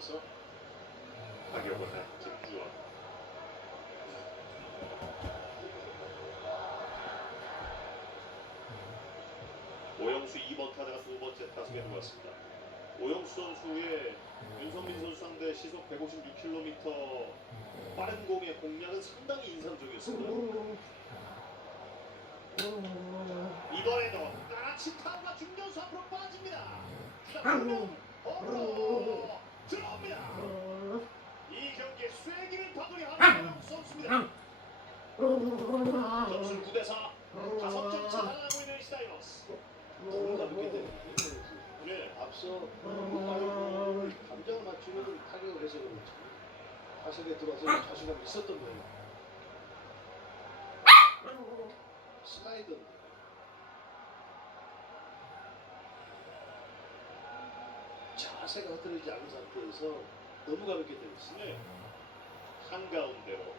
올리면서 타격을 한 김주원. 오영수 2번 타자가 두 번째 타석에 들어왔습니다. 오영수 선수의 윤성민 선수 상대 시속 156km 빠른 공의 공략은 상당히 인상적이었습니다. 이번에도 나라치 타구가 중견수 앞으로 빠집니다. 어로 들어옵니다. 이 경기의 쐐기를 파도리 하는 선수입니다. 점수 9대4 다섯 점차 달아나고 있는 시다이너스. 가볍게 되는 네. 앞서 공을 감정을 맞추는 타격을 해서 그렇지 타석에 들어와서 자신감이 있었던 거예요 슬라이더 자세가 흐트러지지 않은 상태에서 너무 가볍게 있어요 네. 한가운데로